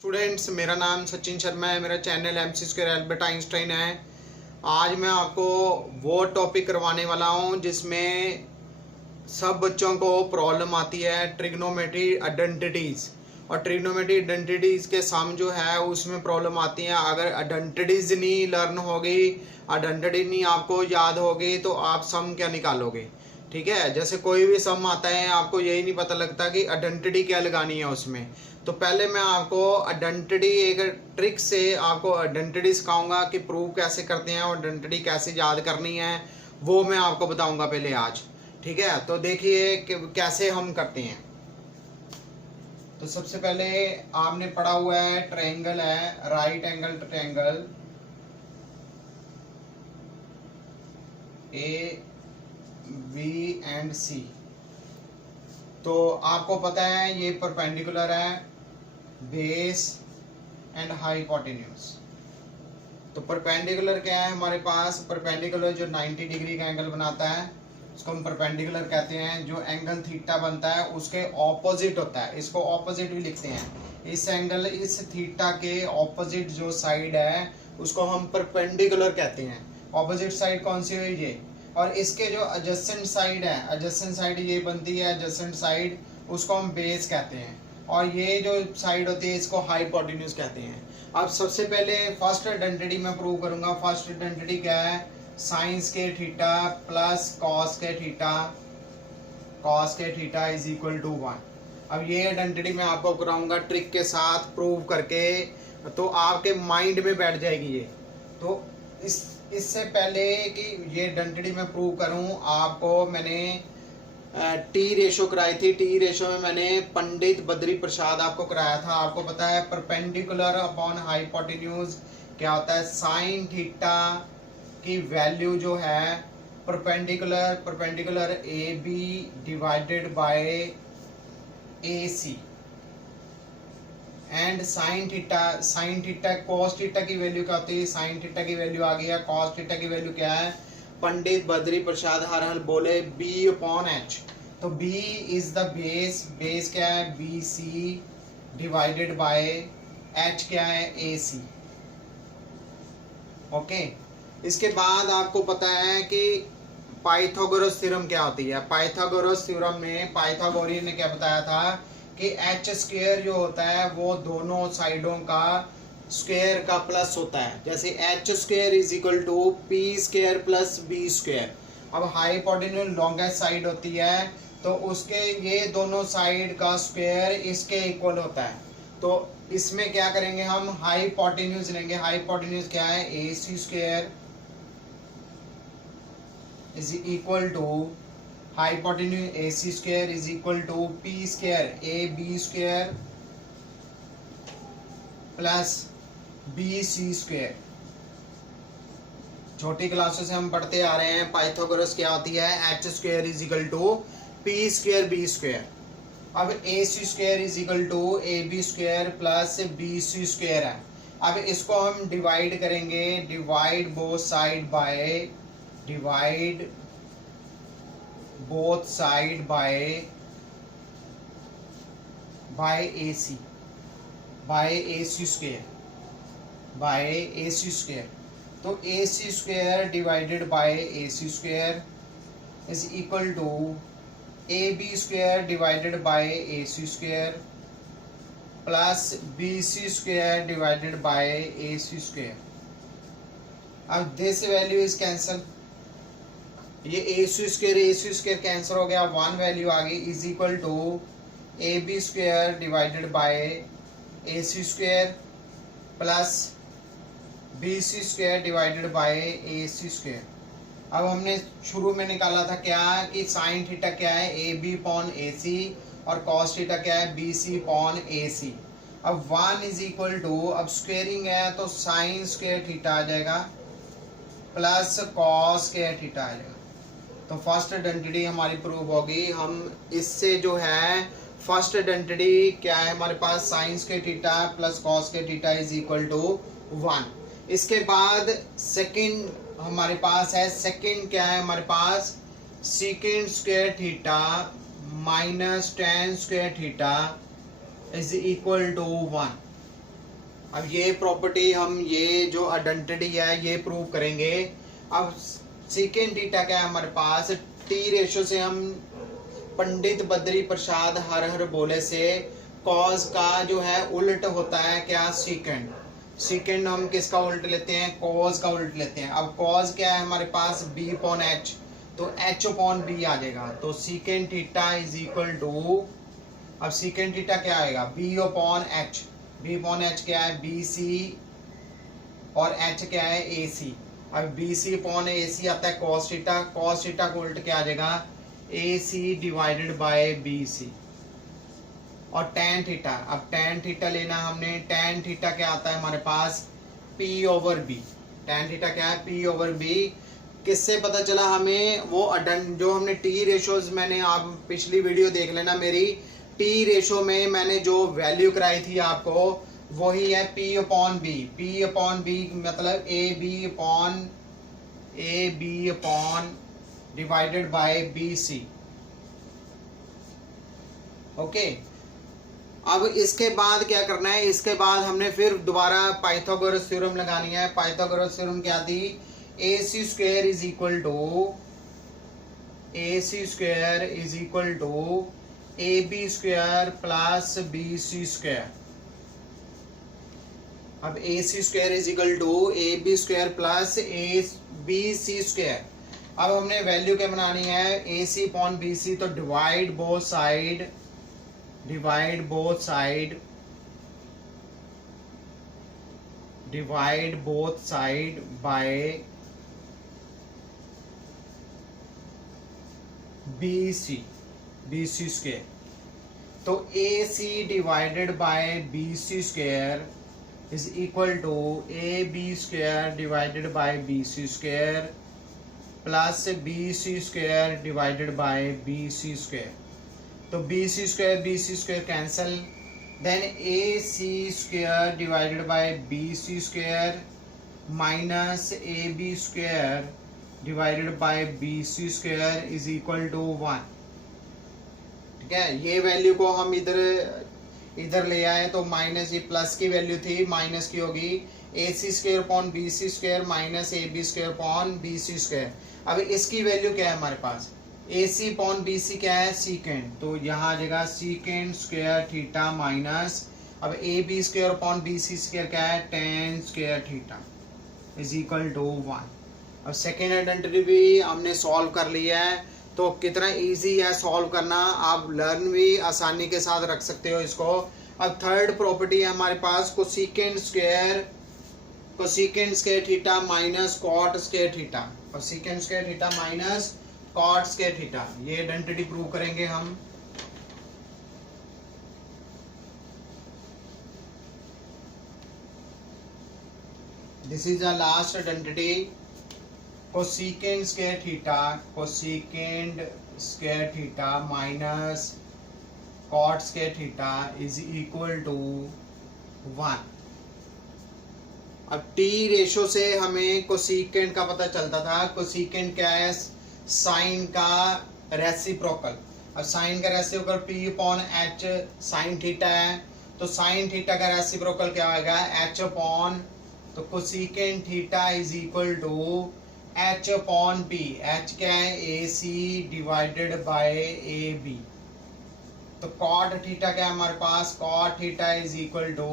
Students, मेरा नाम सचिन शर्मा है। मेरा channel MC square Albert Einstein है। आज मैं आपको वो टॉपिक करवाने वाला हूँ जिसमें सब बच्चों को प्रॉब्लम आती है, ट्रिग्नोमेट्री आइडेंटिटीज़। और ट्रिग्नोमेट्री आइडेंटिटीज़ के सम जो है उसमें प्रॉब्लम आती है। अगर आइडेंटिटीज़ नहीं लर्न होगी, आइडेंटिटी नहीं आपको याद होगी, तो आप सम क्या निकालोगे। ठीक है, जैसे कोई भी सम आता है आपको यही नहीं पता लगता कि आइडेंटिटी क्या लगानी है उसमें। तो पहले मैं आपको आइडेंटिटी एक ट्रिक से आपको आइडेंटिटी सिखाऊंगा कि प्रूव कैसे करते हैं और आइडेंटिटी कैसे याद करनी है, वो मैं आपको बताऊंगा पहले आज। ठीक है, तो देखिए कि कैसे हम करते हैं। तो सबसे पहले आपने पढ़ा हुआ है ट्रायंगल है, right angle triangle A B and C. तो आपको पता है ये परपेंडिकुलर है, बेस एंड हाइपोटेन्यूज। तो परपेंडिकुलर क्या है हमारे पास? परपेंडिकुलर जो 90 डिग्री का एंगल बनाता है उसको हम परपेंडिकुलर कहते हैं। जो एंगल थीटा बनता है उसके ऑपोजिट होता है, इसको ऑपोजिट भी लिखते हैं। इस एंगल, इस थीटा के ऑपोजिट जो साइड है उसको हम परपेंडिकुलर कहते हैं। ऑपोजिट साइड कौन सी हुई? ये। और इसके जो एडजेसेंट साइड है, एडजेसेंट साइड ये बनती है, एडजेसेंट साइड उसको हम बेस कहते हैं। और ये जो साइड होती है इसको हाइपोटेन्यूज कहते हैं। अब सबसे पहले फर्स्ट आइडेंटिटी मैं प्रूव करूंगा। फर्स्ट आइडेंटिटी क्या है? साइंस के थीटा प्लस कॉस के थीटा, कॉस के थीटा इज इक्वल टू 1। अब ये आइडेंटिटी मैं आपको कराऊंगा ट्रिक के साथ प्रूव करके, तो आपके माइंड में बैठ जाएगी ये। तो इससे पहले कि ये आइडेंटिटी मैं प्रूव करूं, आपको मैंने टी रेशो कराई थी। टी रेशो में मैंने पंडित बद्री प्रसाद आपको कराया था। आपको पता है परपेंडिकुलर अपॉन हाइपोटेन्यूज क्या होता है? साइन थीटा की वैल्यू जो है perpendicular A B divided by A C and sine theta cos theta की वैल्यू क्या होती है? साइन थीटा की वैल्यू आ गया। कॉस थीटा की वैल्यू क्या है? पंडित बद्री प्रसाद हर हल बोले बी अपॉन एच। तो B is the base, base क्या है? B C divided by H क्या है? A C. ओके, इसके बाद आपको पता है कि पाइथागोरस थ्योरम क्या होती है। पाइथागोरस थ्योरम में पाइथागोरियन ने क्या बताया था कि एच स्क्वायर जो होता है वो दोनों साइडों का स्क्वायर का प्लस होता है। जैसे H square is equal to P square plus B square. अब हाइपोटेन्यूज लॉन्गेस्ट साइड होती है तो उसके ये दोनों साइड का स्क्वायर इसके इक्वल होता है। तो इसमें क्या करेंगे हम? हाइपोटेन्यूज लेंगे। हाइपोटेन्यूज क्या है? A C square is equal to hypotenuse A C square is equal to P square A B square plus B C square. छोटी क्लासों से हम पढ़ते आ रहे हैं पाइथागोरस क्या होती है? H square is equal to P square B square. अब A C square is equal to A B square plus B C square है। अब इसको हम डिवाइड करेंगे, divide both side by A C square. तो A C square divided by A C square is equal to A B square divided by A C square plus B C square divided by A C square. अब this value is cancel. ये ए C square cancel हो गया, 1 value आ गई is equal to A B square divided by A C square plus B C square divided by A C square. अब हमने शुरू में निकाला था क्या कि साइन थीटा क्या है? ए बी पॉन ए सी, और कॉस थीटा क्या है? बी सी पॉन ए सी। अब 1 इज इक्वल टू, अब स्क्वेयरिंग है तो साइन स्क्वायर थीटा आ जाएगा प्लस कॉस स्क्वायर थीटा आ जाएगा। तो फर्स्ट आइडेंटिटी हमारी प्रूव होगी। हम इससे जो है फर्स्ट आइडेंटिटी क्या है हमारे पास? Sine square theta plus cos square theta is equal to 1। इसके बाद सेकंड हमारे पास है, सेकंड क्या है हमारे पास? Sec square theta minus tan square theta is equal to 1। अब ये प्रॉपर्टी हम ये जो आइडेंटिटी है ये प्रूव करेंगे। अब सीकेंट थीटा क्या है हमारे पास, टी रेशो से हम पंडित बद्री प्रसाद हर हर बोले से कॉज का जो है उल्ट होता है क्या, सीकेंट। सीकेंड हम किसका उल्ट लेते हैं, कॉज का उल्ट लेते हैं। अब कॉज क्या है हमारे पास, b अपॉन एच, तो h अपॉन b आ जाएगा। तो secant theta is equal to, अब सीकेंड थीटा क्या आएगा, b upon H. b upon H क्या है, bc, और h क्या है, ac। अब bc अपॉन ac आता है cos थीटा, cos थीटा को उल्ट क्या आ जाएगा, ac डिवाइडेड बाय bc। और tan थीटा, अब tan थीटा लेना हमने, tan थीटा क्या आता है हमारे पास, p over b। tan theta क्या है, p ओवर b। किससे पता चला हमें, वो जो हमने टी रेशोज, मैंने आप पिछली वीडियो देख लेना मेरी, टी रेशो में मैंने जो वैल्यू कराई थी आपको वही है p upon b। p upon b मतलब A B upon divided by B C. Okay, अब इसके बाद क्या करना है, इसके बाद हमने फिर दोबारा पाइथागोरस थ्योरम लगानी है। पाइथागोरस थ्योरम क्या थी, AC square is equal to AB square plus BC square. अब AC square is equal to AB square plus BC square. अब हमने वैल्यू क्या बनानी है, AC अपॉन BC, तो divide both side by BC square. तो AC divided by BC square is equal to AB square divided by BC square plus BC square divided by BC square. तो BC square cancel, then AC square divided by BC square minus AB square divided by BC square is equal to 1। ठीक है, ये value को हम इधर ले आए तो माइनस, ये प्लस की वैल्यू थी माइनस की होगी, AC square upon BC square minus AB square upon BC square. अब इसकी वैल्यू क्या है हमारे पास, AC अपॉन BC क्या है, सीकेंड, तो यहाँ आ जाएगा सीकेंड स्क्वायर थीटा माइनस, अब AB square upon BC square क्या है, tan square theta is equal to 1। अब सेकेंड आइडेंटिटी भी हमने सॉल्व कर लिया है, तो कितना इजी है सॉल्व करना, आप लर्न भी आसानी के साथ रख सकते हो इसको। अब थर्ड प्रॉपर्टी है हमारे पास, cosecant square theta minus cot square theta, cosecant square theta minus cot square theta, ये आइडेंटिटी प्रूव करेंगे हम। This is the last identity, cosecant square theta minus cot square theta is equal to 1। अब T ratio से हमें cosecant का पता चलता था, कोसेकेंड क्या है, साइन का रेसिप्रोकल। अब साइन का reciprocal p upon h sine theta है, तो साइन थीटा का रेसिप्रोकल क्या आएगा, h अपॉन, तो cosecant theta is equal to h upon p। h क्या है, AC डिवाइडेड बाय AB। तो कॉट थीटा क्या है हमारे पास, cot theta is equal to,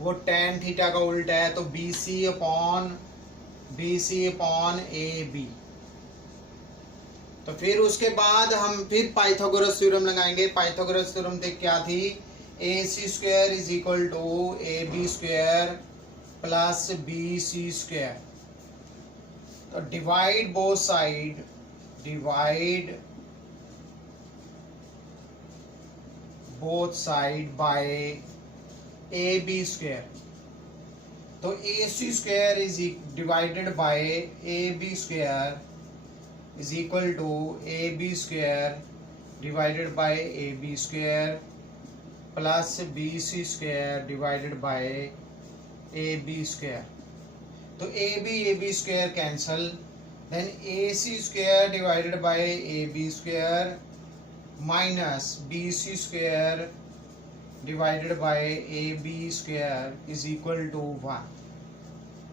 वो tan थीटा का उल्टा है, तो BC अपॉन AB। तो फिर उसके बाद हम फिर पाइथागोरस थ्योरम लगाएंगे। पाइथागोरस थ्योरम देख क्या थी, AC square is equal to AB square plus BC square. तो divide both side by AB square. तो AC square is divided by AB square is equal to AB square divided by AB square plus BC square divided by AB square. तो AB square cancel, then AC square divided by AB square minus BC square divided by A B square is equal to 1।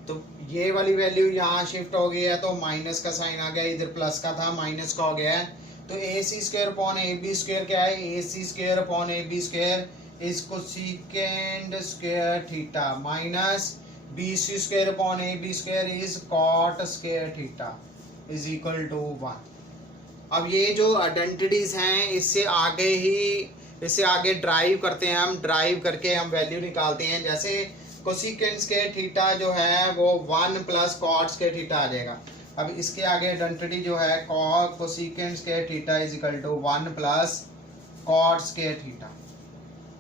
तो ये वाली value यहाँ shift हो गई है तो minus का साइन आ गया, इधर प्लस का था माइनस का हो गया है। तो A C square upon A B square क्या है, A C square upon A B square is cosecant square theta minus B C square upon A B square is cot square theta is equal to 1। अब ये जो identities हैं इससे आगे drive करते हैं, हम ड्राइव करके हम वैल्यू निकालते हैं। जैसे कोसेकेंड स्क्वायर थीटा जो है वो 1 प्लस कॉट स्क्वायर थीटा आ जाएगा। अब इसके आगे आइडेंटिटी जो है cosecant square theta is equal to 1 plus cot square theta.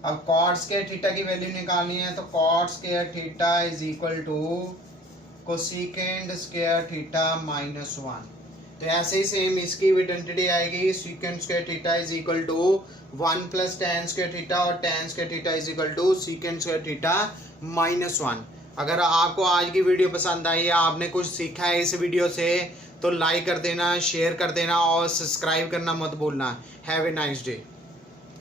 अब कॉट स्क्वायर थीटा की वैल्यू निकालनी है तो cot square theta is equal to cosecant square theta minus 1। तो ऐसे ही सेम इसकी आइडेंटिटी आएगी, secant square theta is equal to 1 plus tan square theta और tan square theta is equal to secant square theta minus 1। अगर आपको आज की वीडियो पसंद आई या आपने कुछ सीखा है इस वीडियो से तो लाइक कर देना, शेयर कर देना और सब्सक्राइब करना मत भूलना। Have a nice day.